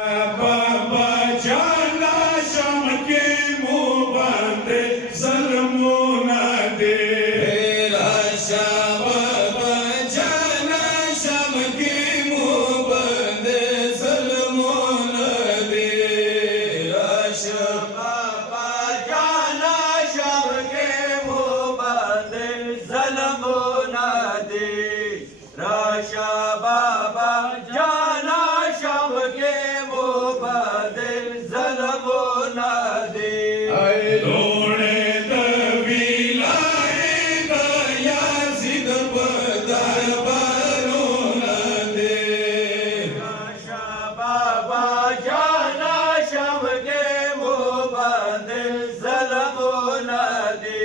बाबा जाना शम के मुँह बंद ज़ल्मों न दे राशा बाबा जाना शम के मुँह बंद ज़ल्मों न दे राशा बाबा जाना शम के मुँह बंद ज़ल्मों न दे राशा बाबा जाना शम के मुँह बंद ज़ल्मों न दे लोणे दविलाए दया सिद दरबारों न दे राशा बाबा जाना शम के मुँह बंद ज़ल्मों न दे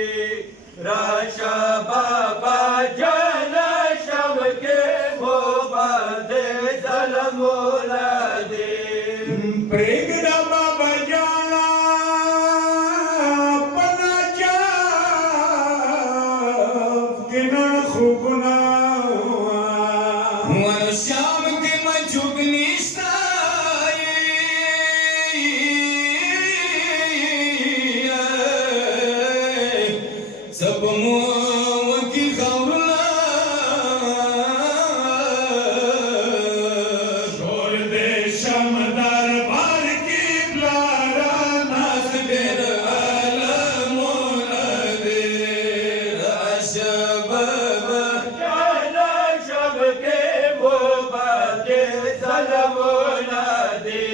राशा बाबा जाना शम के मुँह बंद ज़ल्मों न दे प्रेगदा बाबा जाना पना जाफ के न खूब ना हुआ श्याम के मजुग सब मुँह की खबरना छोड़ दे शमदार बार की प्यारा नाज देर आलमों न दे राशा बाबा जाना शम के मुँह बंद ज़ल्मों न दे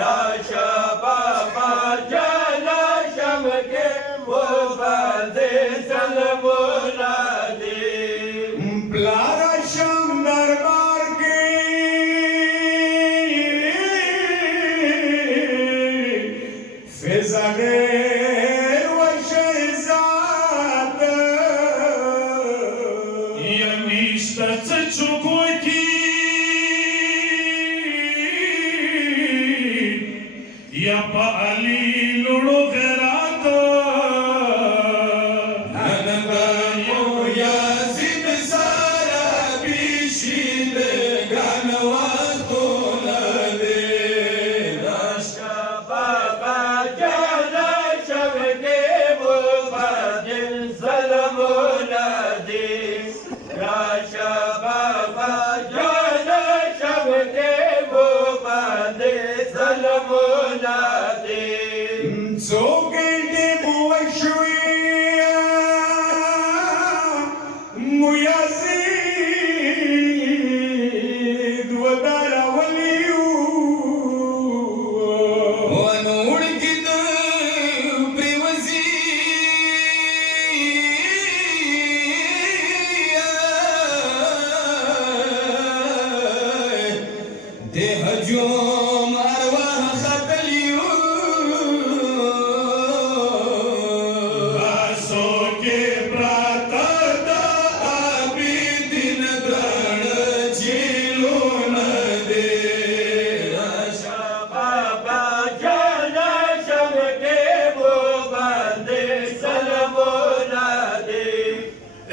राशा बाबा जाना शम के मुँह बंद ज़ल्मों न दे प्यारा शम दरबार की फिजा दे वशेजात यनिष्टच चुकोकी या पाली लुड़ो घरात ननदायो याजिद सारा बिशीद गानवा तो न दे राशा बाबा जाना शम के मुँह बंद ज़ल्मों न दे राशा बाबा जाना शम के मुँह बंद ज़ल्मों न दे Zogende muashwiya muyazid wadara waliyu wanur kid privaziya deh jo marwah khatliyu के प्रातः आबिदिन ग्रहण झीलो न दे राशा बाबा जाना शम के मुँह बंद ज़ल्मों न दे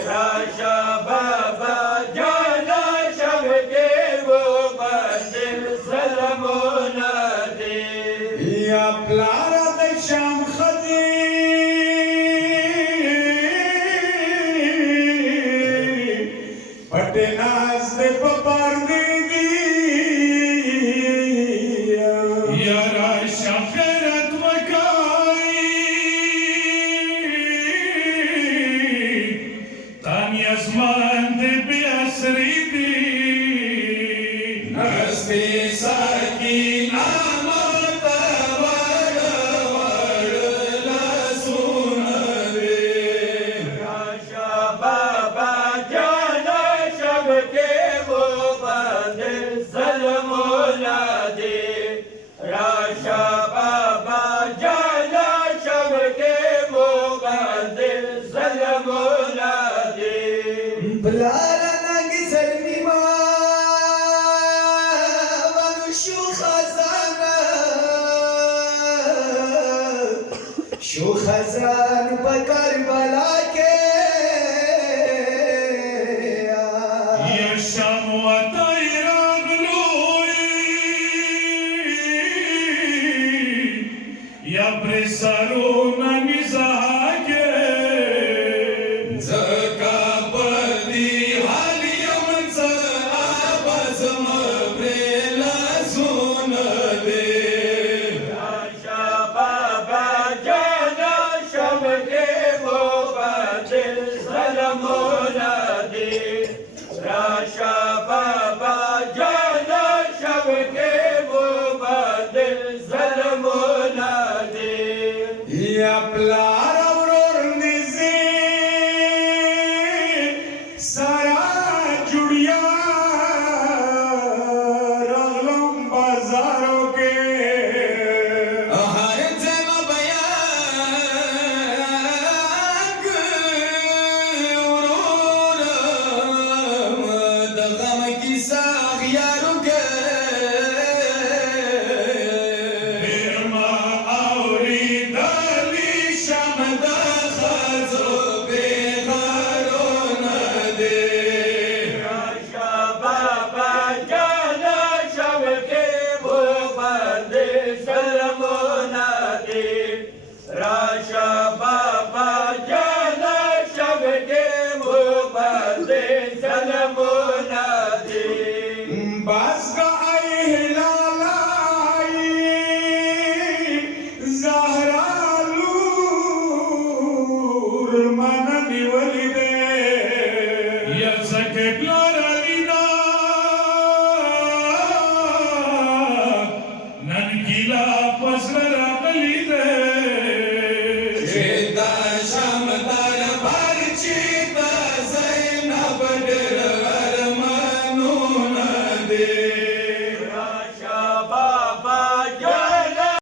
राशा बाबा जाना शम के मुँह बंद ज़ल्मों न दे या प्यारा द शाम खदी पटनाज दे पपार दे दिया या राशा खैरत वकाई तानिया ज़मान दे बेअसरी दी नस्ते साकीना राशा बाबा जाना शम के मुँह बंद ज़ल्मों न दे राशा बाबा जाना शम के मुँह बंद ज़ल्मों न दे بلارا ناگی زلمی ما ونشو خزانه شو خزان په کربلا کې یا شام و طیران لوی پر سرونه نزاع کې زکا پدی حال یم څه آواز مبرې لاسونه دي راشه بابا جانا شب کې مو بدل سلامونه دي راشه بابا جانا شب کې مو بدل سلامونه دي یا پلار ورور نزی سارا جڑیا رغلم بازاروں کے هر ځم بیان ورورم د غم کیسه غیارو کې بیرما آوری دلی شم دا خزو بیغارونه دي راشه بابا جانا شب کې مو باندې سلامونه دي راشه بابا جانا شب کې مو باندې سلامونه دي باز کا ای هلالائی زهرا لور من نیولی دے یا زکے پلار علینا نن گیلا